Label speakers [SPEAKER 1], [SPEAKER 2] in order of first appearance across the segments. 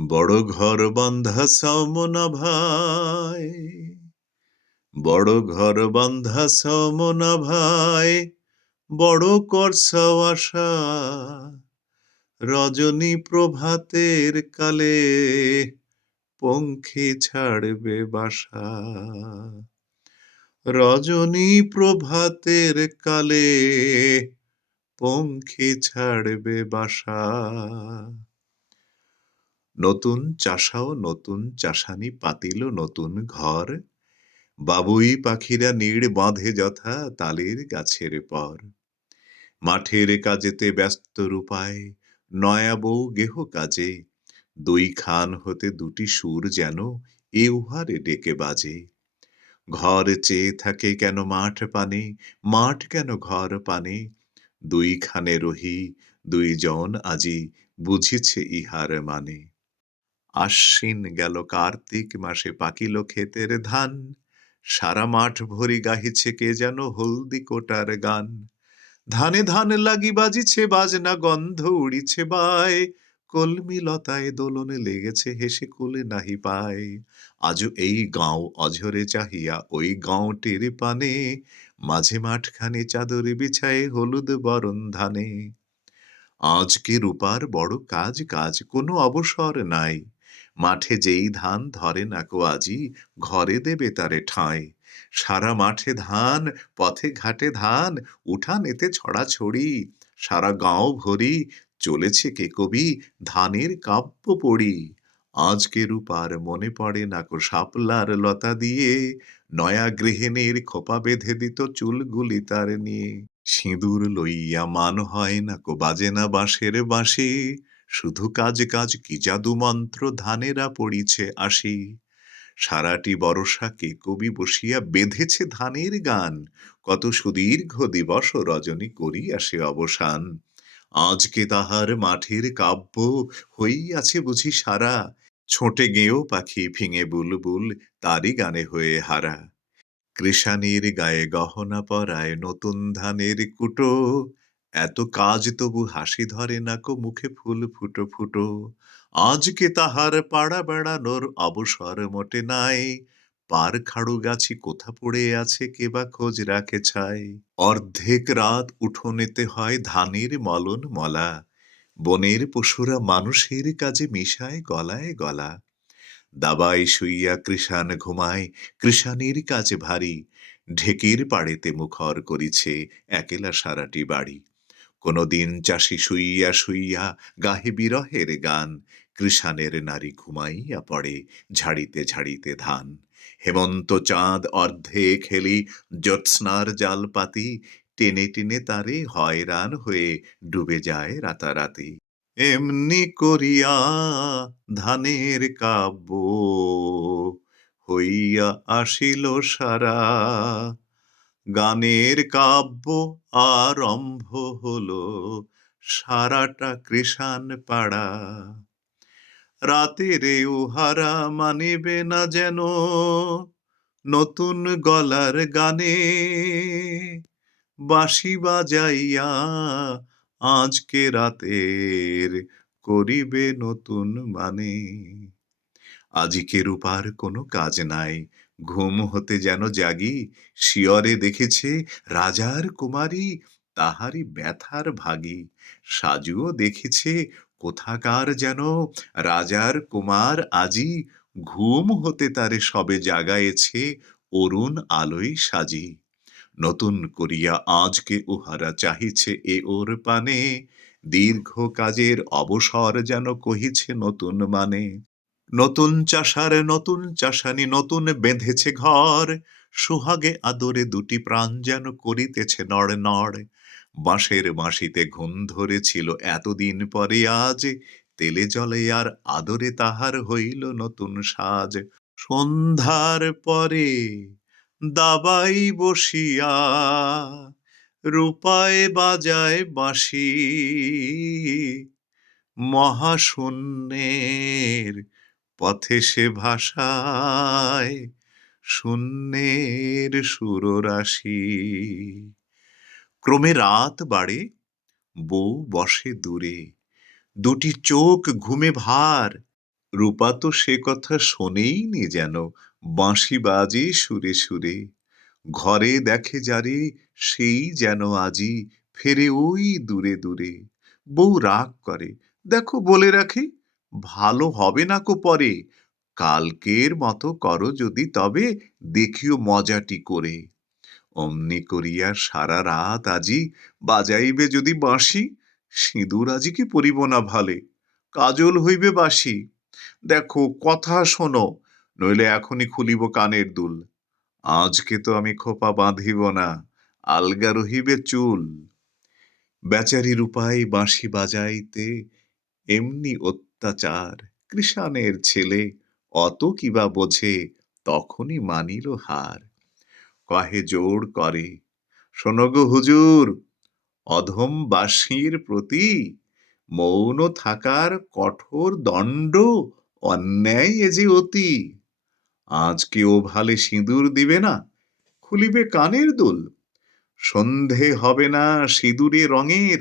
[SPEAKER 1] বড় ঘর বান্ধা সমনা ভাই। বড় ঘর বান্ধা সমনা ভাই, বড় করছাও আশা। রজনী প্রভাতের কালে পঙ্খী ছাড়বে বাসা। রজনী প্রভাতের কালে পঙ্খী ছাড়বে বাসা। নতুন চাষাও, নতুন চাষানি পাতিল, নতুন ঘর। বাবুই পাখিরা নীড় বাঁধে যথা তালের গাছের পর। মাঠের কাজেতে ব্যস্ত রূপায়, নয়া বউ গেহ কাজে। দুই খান হতে দুটি সুর যেন এ উহারে ডেকে বাজে। ঘর চেয়ে থাকে কেন মাঠ পানে, মাঠ কেন ঘর পানে? দুই খানে রহি, দুইজন আজি বুঝিছে ইহার মানে। আশ্বিন গেল কার্তিক মাসে পাকিল ক্ষেতের ধান। সারা মাঠ ভরি গাহিছে কে যেন হলদি কোটার গান। ধানে ধান লাগি বাজিছে, বাজনা গন্ধ উড়িছে বায়। কলমি লতায় দোলনে লেগেছে, হেসে কুলে নাহি পায়। আজও এই গাঁও অঝরে চাহিয়া ওই গাঁও টেরে পানে। মাঝে মাঠখানে চাদরে বিছায়ে হলুদ বরণ ধানে। আজকে রূপার বড় কাজ কাজ কোনো অবসর নাই। মাঠে যেই ধান ধরে নাকো আজি, ঘরে দেবে তারে ঠাঁই। সারা মাঠে ধান, পথে ঘাটে ধান, উঠান উঠানেতে ছড়াছড়ি সারা গাঁও ভরি, চলেছে কে কবি ধানের কাব্য পড়ি। আজকে রূপার মনে পড়ে নাকো শাপলার লতা দিয়ে, নয়া গৃহিণীর খোপা বেঁধে দিত চুলগুলি তার নিয়ে। সিঁদুর লইয়া মান হয় নাকো বাজে না বাঁশের বাঁশি। শুধু কাজ কাজ কি জাদু মন্ত্র ধানেরা পড়িছে আসি। সারাটি বরষাকে কবি বসিয়া বেঁধেছে ধানের গান। কত সুদীর্ঘ দিবস রজনী করিয়া সে অবসান। আজকে তাহার মাঠের কাব্য হইয়াছে বুঝি সারা। ছোটে গেঁয়ো পাখি ফিঙে বুলবুল, তারই গানে হয়ে হারা। কৃষানির গায়ে গহনা পরায় নতুন ধানের কুটো। এত কাজ তবু হাসি ধরে নাকো মুখে ফুল ফুটো ফুটো। আজকে তাহার পাড়া বেড়ানোর অবসর মোটে নাই। পার খাড়ু গাছি কোথা পড়ে আছে কে বা খোঁজ রাখে ছাই। অর্ধেক রাত উঠোনেতে হয় ধানের মলন মলা। বনের পশুরা মানুষের কাজে মিশায় গলায় গলা। দাবায় শুইয়া কৃষাণ ঘুমায়, কৃষাণীর কাজে ভারী। ঢেকির পাড়েতে মুখর করিছে একেলা সারাটি বাড়ি। কোনো দিন চাষি শুইয়া শুইয়া গাহে বিরহের গান, কৃষাণের নারী ঘুমাইয়া পড়ে ঝাড়িতে ঝাড়িতে ধান। হেমন্ত চাঁদ অর্ধে খেলি জ্যোৎস্নার জালপাতি, টেনে টেনে তারে হয়রান হয়ে ডুবে যায় রাতারাতি। এমনি করিয়া ধানের কাব্য হইয়া আসিল সারা গানের কাব্য আরম্ভ হলো সারাটা কৃষাণ পাড়া রাতেরে উহারা মানিবে না যেন নতুন গলার গানে। বাঁশি বাজাইয়া আজকে রাতের করিবে নতুন মানে আজিকে রূপার কোনো কাজ নাই? ঘুম হতে যেন জাগি, শিয়রে দেখেছে রাজার কুমারী তাহারি ব্যথার ভাগী। সাজুও দেখেছে কোথাকার যেন রাজার কুমার আজি, ঘুম হতে তারে সবে জাগায়েছে অরুণ আলোয় সাজি। নতুন করিয়া আজকে উহারা চাহিছে এ ওর পানে, দীর্ঘ কাজের অবসর যেন কহিছে নতুন মানে। নতুন চাষার নতুন চাষানি, নতুন বেঁধেছে ঘর। সোহাগে আদরে দুটি প্রাণ যেন করিতেছে নড় নড়। বাঁশের বাঁশিতে ঘুম ধরেছিল এতদিন পরে আজ। তেলে জলে আর আদরে তাহার হইল নতুন সাজ। সন্ধ্যার পরে দাবাই বসিয়া রূপায় বাজায় বাঁশি। মহাশূন্যের পথে সে ভাষায় শূন্যের সুররাশি। ক্রমে রাত বাড়ে, বউ বসে দূরে। দুটি চোখ ঘুমে ভার, রূপা তো সে কথা শোনেইনি যেন, বাঁশি বাজে সুরে সুরে। ঘরে দেখে যারে, সেই যেন আজি ফেরে ওই দূরে দূরে। বউ রাগ করে, দেখো বলে রাখি ভালো হবে না কো পরে? কালকের মতো করো যদি তবে দেখিও মজাটি করে। অমনি করিয়া সারা রাত আজি বাজাইবে যদি বাঁশি, সিঁদুর আজি কি পরিব না ভালে? কাজল হইবে বাসি দেখো, কথা শোনো, নইলে এখনই খুলিব কানের দুল। আজকে তো আমি খোপা বাঁধিব না, আলগা রহিবে চুল। বেচারি উপায় বাঁশি বাজাইতে এমনি অত্যাচার। কৃষাণের ছেলে অত কিবা বোঝে, তখনই মানিল হার। কহে জোর করে, শোনো গো হুজুর অধম বাসীর প্রতি মৌন থাকার কঠোর দণ্ড অন্যায় এ যে অতি। আজকে ও ভালে সিঁদুর দিবে না, খুলিবে কানের দোল। সন্ধে হবে না সিঁদুরে রঙের,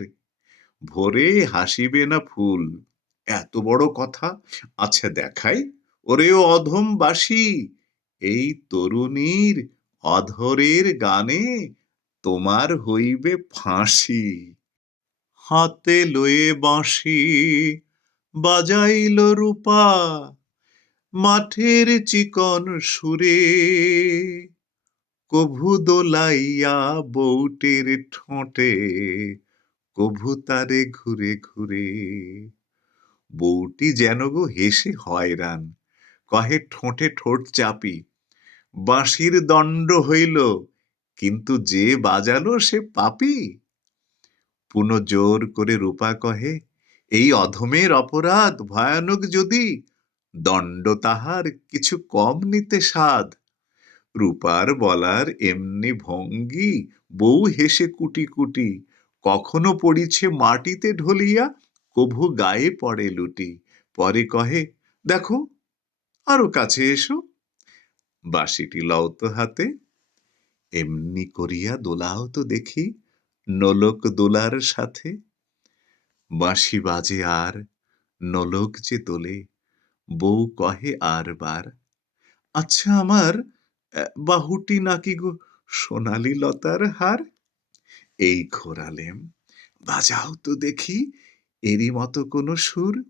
[SPEAKER 1] ভোরে হাসিবে না ফুল। এত বড় কথা আছে দেখাই। ওরে ও অধম বাসি এই তরুণীর অধরের গানে তোমার হইবে ফাঁসি। হাতে লয়ে বাঁশি বাজাইল রূপা, মাঠের চিকন সুরে কভু দোলাইয়া বউটের ঠোঁটে, কভু তারে ঘুরে ঘুরে বউটি যেন গো হেসে হয়রান। কহে, ঠোঁটে ঠোঁট চাপি, বাঁশির দণ্ড হইল, কিন্তু যে বাজালো সে পাপি? পুনঃ জোর করে রূপা কহে, এই অধমের অপরাধ ভয়ানক যদি, দণ্ড তাহার কিছু কম নিতে সাধ। রূপার বলার এমনি ভঙ্গি বউ হেসে কুটি কুটি কখনো পড়িছে মাটিতে ঢলিয়া কভু গায়ে পড়ে লুটি। পরে কহে, দেখো, আরও কাছে এসো। বাঁশিটি লও তো হাতে। এমনি করিয়া দোলাও তো দেখি, নলক দোলার সাথে। বাঁশি বাজে আর, নলক যে দোলে, বউ কহে আর বার। আচ্ছা আমার বাহুটি নাকি গো সোনালি লতার হার? এই ঘোরালেম বাজাও তো দেখি এরই মতো কোনো সুর?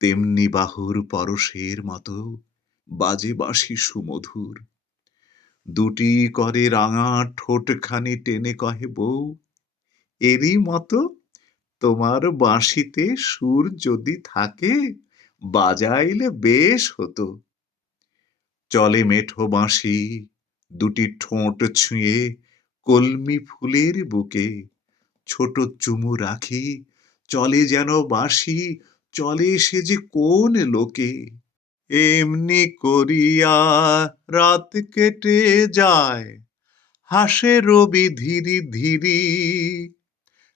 [SPEAKER 1] তেমনি বাহুর পরশের মতো বাজে বাঁশি সুমধুর। দুটি করে রাঙা ঠোঁটখানি টেনে কহে বউ, এরই মতো তোমার বাঁশিতে সুর যদি থাকে, বাজাইলে বেশ হতো। চলে মেঠো বাঁশি, দুটি ঠোঁট ছুঁয়ে কলমি ফুলের বুকে, ছোট চুমু রাখি চলে যেন বাঁশি, চলে সে যে কোন লোকে? এমনি করিয়া রাত কেটে যায়, হাসে রবি ধীরি ধীরি।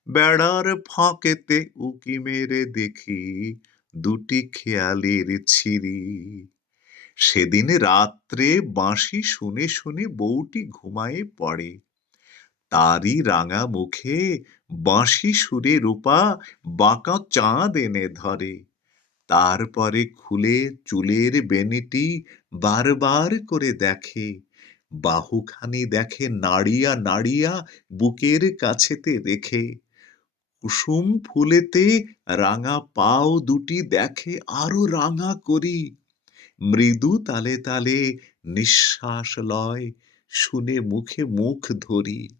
[SPEAKER 1] বেড়ার ফাঁকেতে উকি মেরে দেখি দুটি খেয়ালের ছিরি সেদিন রাত্রে বাঁশি শুনে শুনে বউটি ঘুমায়ে পড়ে। তারই রাঙা মুখে বাঁশি সুরে রূপা বাঁকা চাঁদ এনে ধরে। তারপরে খুলে চুলের বেনিটি বারবার করে দেখে। বাহুখানি দেখে নাড়িয়া নাড়িয়া বুকের কাছেতে রেখে। কুসুম ফুলেতে রাঙা পাও দুটি দেখে আরও রাঙা করি। মৃদু তালে তালে নিঃশ্বাস লয়, শুনে মুখে মুখ ধরি।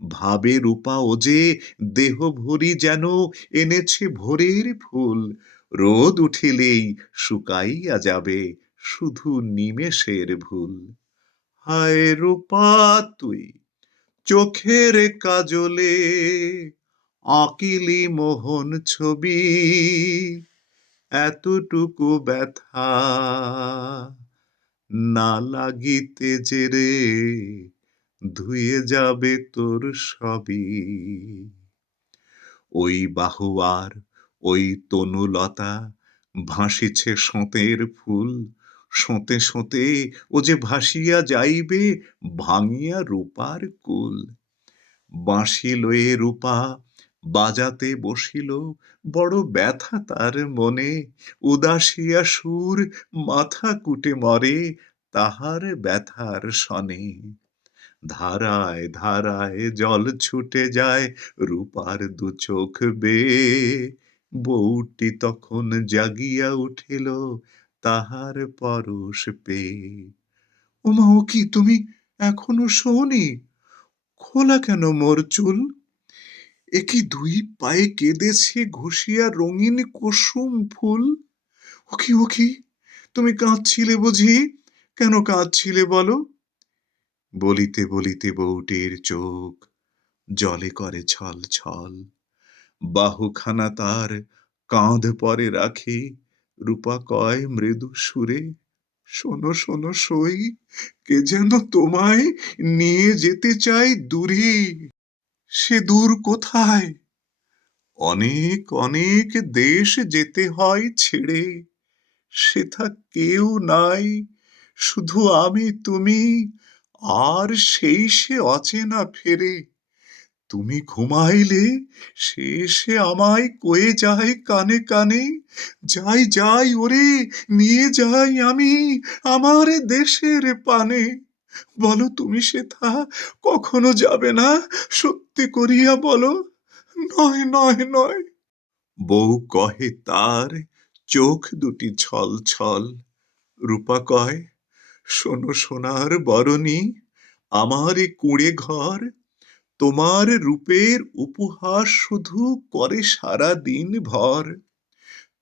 [SPEAKER 1] ভাবে রূপা ও যে দেহ ভরি যেন এনেছে ভোরের ফুল। রোদ উঠিলেই শুকাইয়া যাবে শুধু নিমেষের ভুল। হায় রূপা তুই, চোখের কাজলে আঁকিলি মোহন ছবি। এতটুকু ব্যথা না লাগিতে যে রে ধুয়ে যাবে তোর সবই। ওই বাহুয়ার, ওই তনুলতা ভাসিছে সোঁতের ফুল, সোঁতে সোঁতে ও যে ভাসিয়া যাইবে ভাঙিয়া রূপার কুল। বাঁশি লয়ে রূপা বাজাতে বসিল, বড় ব্যথা তার মনে, উদাসিয়া সুর মাথা কুটে মরে তাহার ব্যথার সনে। ধারায় ধারায় জল ছুটে যায় রূপার দু চোখ বে। বউটি তখন জাগিয়া উঠিল তাহার পরশ পেয়ে ওমা, ও কি তুমি এখনও শোনি খোলা কেন মোর চুল? এ কি দুই পায়ে কেঁদেছে ঘষিয়া রঙিন কুসুম ফুল? ও কি ও কি? তুমি কাঁদছিলে বুঝি? কেন কাঁদছিলে বলো? বলিতে বলিতে বউটির চোখ জলে করে ছল ছল। বাহুখানা তার কাঁধ পরে রাখি, রূপা কয়, মৃদু সুরে, শোনো শোনো সই, কে যেন তোমায় নিয়ে যেতে চাই দূরে। সে দূর কোথায়? অনেক অনেক দেশ যেতে হয় ছেড়ে। সেথা কেউ নাই, শুধু আমি, তুমি আর সেই সে অচেনা ফেরে। তুমি ঘুমাইলে সে এসে আমায় কয়ে যায় কানে কানে, যাই যাই ওরে, নিয়ে যাই আমি আমার দেশের পানে। বলো তুমি সেথা কখনো যাবে না, সত্যি করিয়া বলো, নয় নয় নয়। বউ কহে, তার চোখ দুটি ছল ছল রূপা কয় শোনো সোনার বরণী আমার এ কুঁড়ে ঘর। তোমার রূপের উপহাস শুধু করে সারা দিন ভর।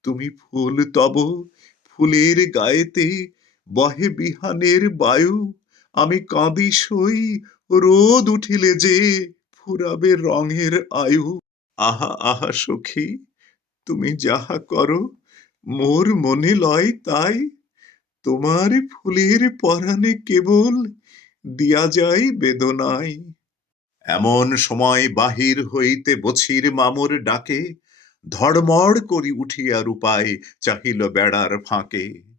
[SPEAKER 1] তুমি ফুল তব, ফুলের গায়েতে বহে বিহানের বায়ু। আমি কাঁদি সই, রোদ উঠিলে যে ফুরাবে রঙের আয়ু। আহা আহা সখী, তুমি যাহা করো, মোর মনে লয় তাই। তোমার ফুলের পরাণে কেবল দিয়া যায় বেদনায়। এমন সময় বাহির হইতে বছির মামুর ডাকে, ধড়মড় করি উঠিয়া রূপায়, চাহিল বেড়ার ফাঁকে।